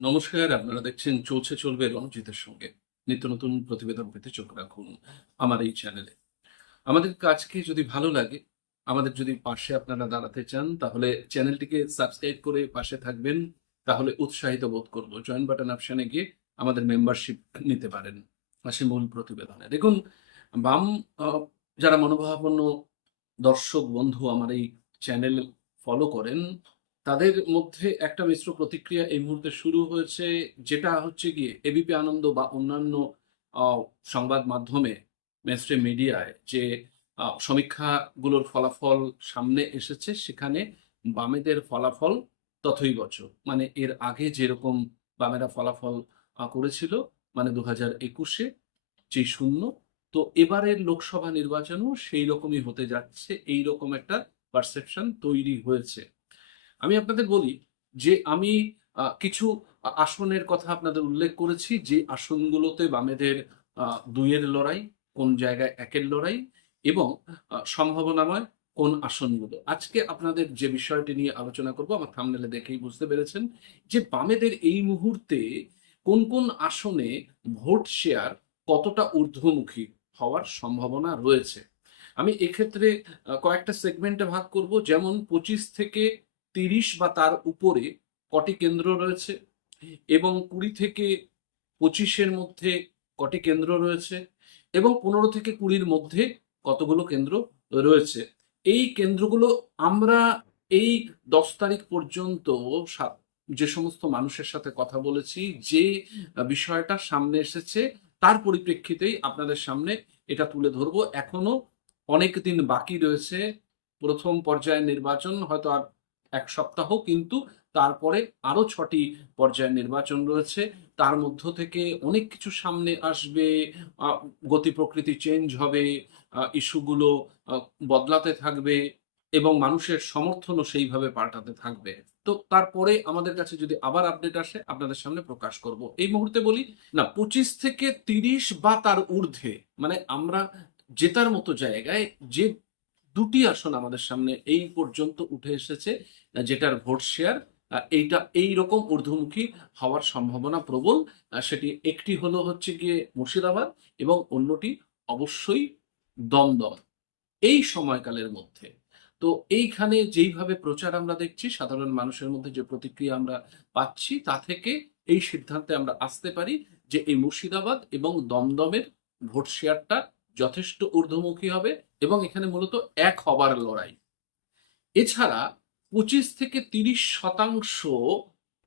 নমস্কার, আপনারা দেখছেন চলছে চলবে রণজিতের সঙ্গে। নিত্য নতুন প্রতিবেদন পেতে চোখ রাখুন আমার এই চ্যানেলে। আমাদের কাজকে যদি ভালো লাগে, আমাদের যদি পাশে আপনারা দাঁড়াতে চান, তাহলে চ্যানেলটিকে সাবস্ক্রাইব করে পাশে থাকবেন। তাহলে উৎসাহিত বোধ করব, জয়েন বাটন অপশানে গিয়ে আমাদের মেম্বারশিপ নিতে পারেন। আসে মূল প্রতিবেদনে। দেখুন, বাম যারা মনোভাবাপন্ন দর্শক, বন্ধু আমার এই চ্যানেল ফলো করেন তাদের মধ্যে একটা মিশ্র প্রতিক্রিয়া এই মুহূর্তে শুরু হয়েছে, যেটা হচ্ছে গিয়ে এবিপি আনন্দ বা অন্যান্য সংবাদ মাধ্যমে মেনস্ট্রিম মিডিয়ায় যে সমীক্ষাগুলোর ফলাফল সামনে এসেছে, সেখানে বামেদের ফলাফল তথই বছর। মানে এর আগে যেরকম বামেরা ফলাফল করেছিল মানে দু হাজার একুশে যে শূন্য, তো এবারের লোকসভা নির্বাচনও সেই রকমই হতে যাচ্ছে এই রকম একটা পারসেপশন তৈরি হয়েছে। আমি আপনাদের বলি যে আমি কিছু আসনের কথা আপনাদের উল্লেখ করেছি যে আসনগুলোতে বামেদের দুইয়ের লড়াই, কোন জায়গায় একের লড়াই এবং সম্ভাবনাময় কোন আসনগুলো। আজকে আপনাদের যে বিষয়টি নিয়ে আলোচনা করব, আমার থামনেলে দেখেই বুঝতে পেরেছেন যে বামেদের এই মুহূর্তে কোন কোন আসনে ভোট শেয়ার কতটা ঊর্ধ্বমুখী হওয়ার সম্ভাবনা রয়েছে। আমি এক্ষেত্রে কয়েকটা সেগমেন্টে ভাগ করব, যেমন পঁচিশ থেকে তিরিশ বা তার উপরে কটি কেন্দ্র রয়েছে এবং কুড়ি থেকে পঁচিশের মধ্যে কটি কেন্দ্র রয়েছে এবং পনেরো থেকে কুড়ির মধ্যে কতগুলো কেন্দ্র রয়েছে। এই কেন্দ্রগুলো আমরা এই দশ তারিখ পর্যন্ত যে সমস্ত মানুষের সাথে কথা বলেছি, যে বিষয়টা সামনে এসেছে, তার পরিপ্রেক্ষিতেই আপনাদের সামনে এটা তুলে ধরবো। এখনও অনেক দিন বাকি রয়েছে। প্রথম পর্যায়ের নির্বাচন হয়তো আর এক সপ্তাহ, কিন্তু তারপরে আরও ছটি পর্যায়ের নির্বাচন রয়েছে। তার মধ্য থেকে অনেক কিছু সামনে আসবে গতি প্রকৃতি চেঞ্জ হবে ইস্যুগুলো বদলাতে থাকবে এবং মানুষের সমর্থনও সেইভাবে পাল্টাতে থাকবে। তো তারপরে আমাদের কাছে যদি আবার আপডেট আসে, আপনাদের সামনে প্রকাশ করব। এই মুহূর্তে বলি, না, পঁচিশ থেকে তিরিশ বা তার ঊর্ধ্বে মানে আমরা জেতার মতো জায়গায় যে দুটি আসন আমাদের সামনে এই পর্যন্ত উঠে এসেছে যেটার ভোট শেয়ার এইটা এই রকম ঊর্ধ্বমুখী হওয়ার সম্ভাবনা প্রবল। সেটি একটি হলো হচ্ছে গিয়ে মুর্শিদাবাদ এবং অন্যটি অবশ্যই দমদম। এই সময়কালের মধ্যে। তো এইখানে যেইভাবে প্রচার আমরা দেখছি, সাধারণ মানুষের মধ্যে যে প্রতিক্রিয়া আমরা পাচ্ছি, তা থেকে এই সিদ্ধান্তে আমরা আসতে পারি যে এই মুর্শিদাবাদ এবং দমদমের ভোট শেয়ারটা যথেষ্ট ঊর্ধ্বমুখী হবে এবং এখানে মূলত এক হবার লড়াই। এছাড়া পঁচিশ থেকে তিরিশ শতাংশ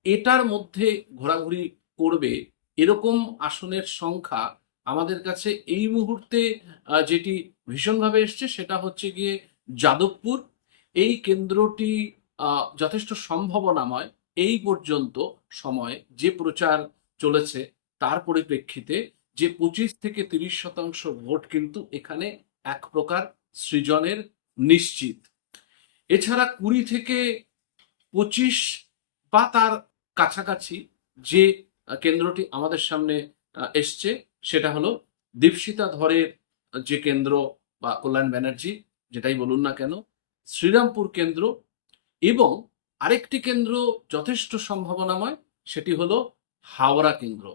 এটার মধ্যে ঘোরাঘুরি করবে এরকম আসনের সংখ্যা আমাদের কাছে এই মুহূর্তে যেটি ভীষণভাবে এসছে সেটা হচ্ছে গিয়ে যাদবপুর। এই কেন্দ্রটি যথেষ্ট সম্ভাবনাময়। এই পর্যন্ত সময় যে প্রচার চলেছে তার পরিপ্রেক্ষিতে যে পঁচিশ থেকে তিরিশ শতাংশ ভোট কিন্তু এখানে এক প্রকার সৃজনের নিশ্চিত। এছাড়া কুড়ি থেকে পঁচিশ বা তার কাছাকাছি যে কেন্দ্রটি আমাদের সামনে এসছে, সেটা হলো দীপশিতা ধরের যে কেন্দ্র বা কল্যাণ ব্যানার্জি, যেটাই বলুন না কেন, শ্রীরামপুর কেন্দ্র এবং আরেকটি কেন্দ্র যথেষ্ট সম্ভাবনাময়, সেটি হলো হাওড়া কেন্দ্র।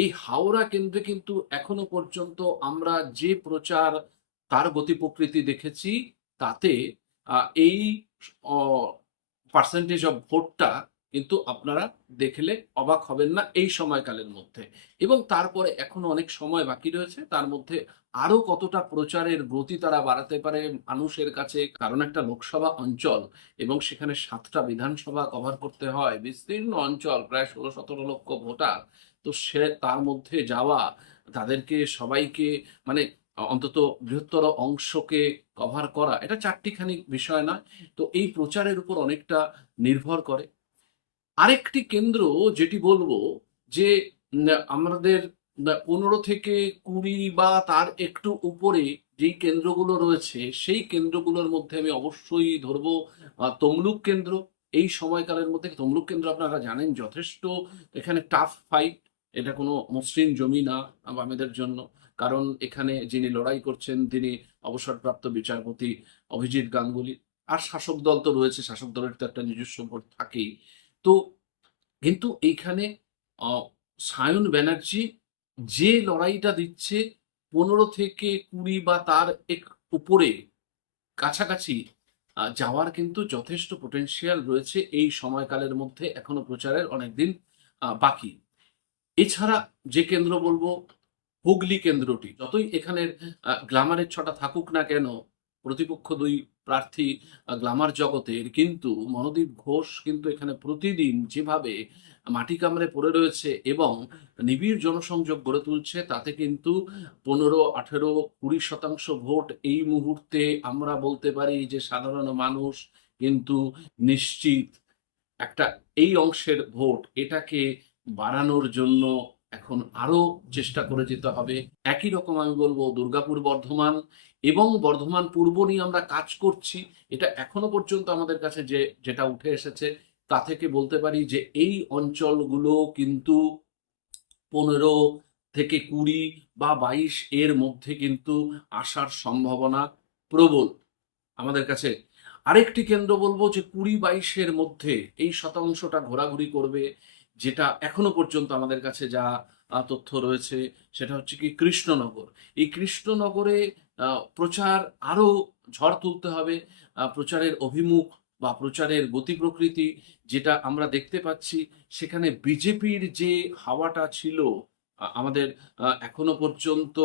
এই হাওড়া কেন্দ্রে কিন্তু এখনও পর্যন্ত আমরা যে প্রচার, তার গতি প্রকৃতি দেখেছি, তাতে এই পার্সেন্টেজ অফ ভোটটা কিন্তু আপনারা দেখলে অবাক হবেন না এই সময়কালের মধ্যে। এবং তারপরে এখনও অনেক সময় বাকি রয়েছে, তার মধ্যে আরও কতটা প্রচারের গতি তারা বাড়াতে পারে মানুষের কাছে, কারণ একটা লোকসভা অঞ্চল এবং সেখানে সাতটা বিধানসভা কভার করতে হয়, বিস্তীর্ণ অঞ্চল, প্রায় ষোলো সতেরো লক্ষ ভোটার, তো সে তার মধ্যে যাওয়া তাদেরকে সবাইকে মানে অন্তত বৃহত্তর অংশকে কভার করা, এটা চারটিখানি বিষয় নয়। তো এই প্রচারের উপর অনেকটা নির্ভর করে। আরেকটি কেন্দ্র যেটি বলব যে আমাদের পনেরো থেকে কুড়ি বা তার একটু উপরে যেই কেন্দ্রগুলো রয়েছে, সেই কেন্দ্রগুলোর মধ্যে আমি অবশ্যই ধরবো তমলুক কেন্দ্র। এই সময়কালের মধ্যে তমলুক কেন্দ্র আপনারা জানেন যথেষ্ট। এখানে টাফ ফাইট এটা কোনো মসৃণ জমি না আমাদের জন্য। কারণ এখানে যিনি লড়াই করছেন, তিনি অবসরপ্রাপ্ত বিচারপতি অভিজিৎ গাঙ্গুলি। আর শাসক দল তো রয়েছে, শাসক দলের তো একটা নিজস্ব ভোট থাকেই। তো কিন্তু এইখানে সায়ন ব্যানার্জি যে লড়াইটা দিচ্ছে পনেরো থেকে কুড়ি বা তার এক উপরে কাছাকাছি যাওয়ার কিন্তু যথেষ্ট পোটেনশিয়াল রয়েছে এই সময়কালের মধ্যে এখনও প্রচারের অনেকদিন আহ, বাকি। এছাড়া যে কেন্দ্র বলব হুগলি কেন্দ্রটি যতই এখানের আহ, গ্ল্যামারের ছটা থাকুক না কেন প্রতিপক্ষ দুই প্রার্থী আহ, গ্ল্যামার জগতের কিন্তু মনোদীপ ঘোষ কিন্তু এখানে প্রতিদিন যেভাবে মাটি কামড়ে পড়ে রয়েছে এবং নিবিড় জনসংযোগ গড়ে তুলছে তাতে কিন্তু পনেরো আঠেরো কুড়ি শতাংশ ভোট এই মুহূর্তে আমরা বলতে পারি যে সাধারণ মানুষ কিন্তু নিশ্চিত একটা এই অংশের ভোট এটাকে বাড়ানোর জন্য এখন আরও চেষ্টা করে যেতে হবে। একই রকম আমি বলব দুর্গাপুর বর্ধমান এবং বর্ধমান পূর্ব নিয়ে আমরা কাজ করছি। এটা এখনও পর্যন্ত আমাদের কাছে যে, যেটা উঠে এসেছে তা থেকে বলতে পারি যে, এই অঞ্চলগুলো কিন্তু পনেরো থেকে কুড়ি বা বাইশ এর মধ্যে কিন্তু আসার সম্ভাবনা প্রবল আমাদের কাছে। আরেকটি কেন্দ্র বলব যে, কুড়ি বাইশের মধ্যে এই শতাংশটা ঘোরাঘুরি করবে। যেটা এখনও পর্যন্ত আমাদের কাছে যা তথ্য রয়েছে, সেটা হচ্ছে কি কৃষ্ণনগর। এই কৃষ্ণনগরে প্রচার আরও ঝড় তুলতে হবে। প্রচারের অভিমুখ বা প্রচারের গতি প্রকৃতি যেটা আমরা দেখতে পাচ্ছি, সেখানে বিজেপির যে হাওয়াটা ছিল আমাদের এখনও পর্যন্ত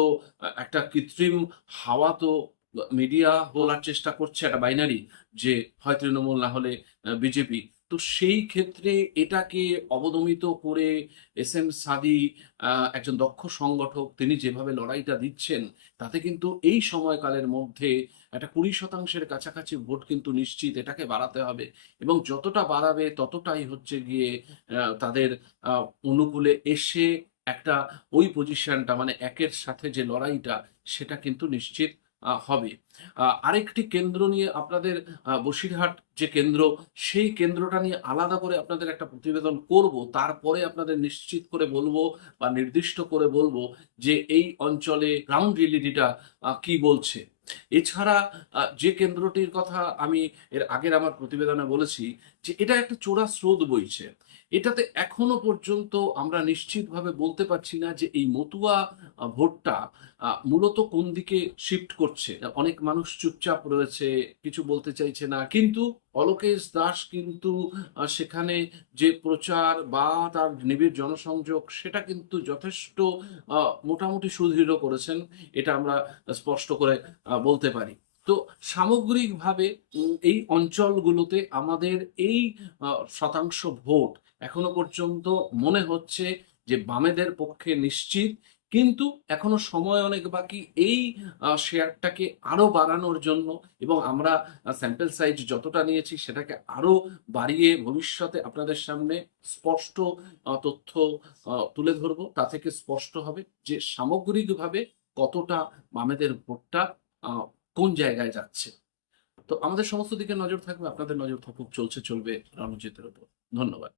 একটা কৃত্রিম হাওয়া তো মিডিয়া বলার চেষ্টা করছে, একটা বাইনারি যে হয় তৃণমূল না হলে বিজেপি। তো সেই ক্ষেত্রে এটাকে অবদমিত করে এস এম সাদি একজন দক্ষ সংগঠক, তিনি যেভাবে লড়াইটা দিচ্ছেন, তাতে কিন্তু এই সময়কালের মধ্যে একটা কুড়ি শতাংশের কাছাকাছি ভোট কিন্তু নিশ্চিত এটাকে বাড়াতে হবে। এবং যতটা বাড়াবে ততটাই হচ্ছে গিয়ে তাদের অনুকূলে এসে একটা ওই পজিশনটা মানে একের সাথে যে লড়াইটা, সেটা কিন্তু নিশ্চিত হবে। আরেকটি কেন্দ্র নিয়ে আপনাদের বসিরহাট যে কেন্দ্র, সেই কেন্দ্রটা নিয়ে আলাদা করে আপনাদের একটা প্রতিবেদন করব। তারপরে আপনাদের নিশ্চিত করে বলব বা নির্দিষ্ট করে বলব যে এই অঞ্চলে গ্রাউন্ড রিয়েলিটিটা কি বলছে। এছাড়া যে কেন্দ্রটির কথা আমি এর আগের আমার প্রতিবেদনে বলেছি যে এটা একটা চোরা স্রোত বইছে। এটাতে এখনও পর্যন্ত আমরা নিশ্চিতভাবে বলতে পারছি না যে এই মতুয়া ভোটটা মূলত কোন দিকে শিফট করছে। অনেক মানুষ চুপচাপ রয়েছে, কিছু বলতে চাইছে না। কিন্তু অলোকেশ দাস কিন্তু সেখানে যে প্রচার বা তার নিবিড় জনসংযোগ, সেটা কিন্তু যথেষ্ট মোটামুটি সুদৃঢ় করেছেন, এটা আমরা স্পষ্ট করে বলতে পারি। তো সামগ্রিকভাবে এই অঞ্চলগুলোতে আমাদের এই শতাংশ ভোট এখনও পর্যন্ত মনে হচ্ছে যে বামেদের পক্ষে নিশ্চিত কিন্তু এখনও সময় অনেক বাকি। এই শেয়ারটাকে আরও বাড়ানোর জন্য এবং আমরা স্যাম্পল সাইজ যতটা নিয়েছি সেটাকে আরও বাড়িয়ে ভবিষ্যতে আপনাদের সামনে স্পষ্ট তথ্য তুলে ধরবো। তা থেকে স্পষ্ট হবে যে সামগ্রিকভাবে কতটা বামেদের ভোটটা কোন জায়গায় যাচ্ছে। তো আমাদের সমস্ত দিকে নজর থাকবে। আপনাদের নজর থাকুক, চলছে, চলবে, রণজিতের উপর ধন্যবাদ।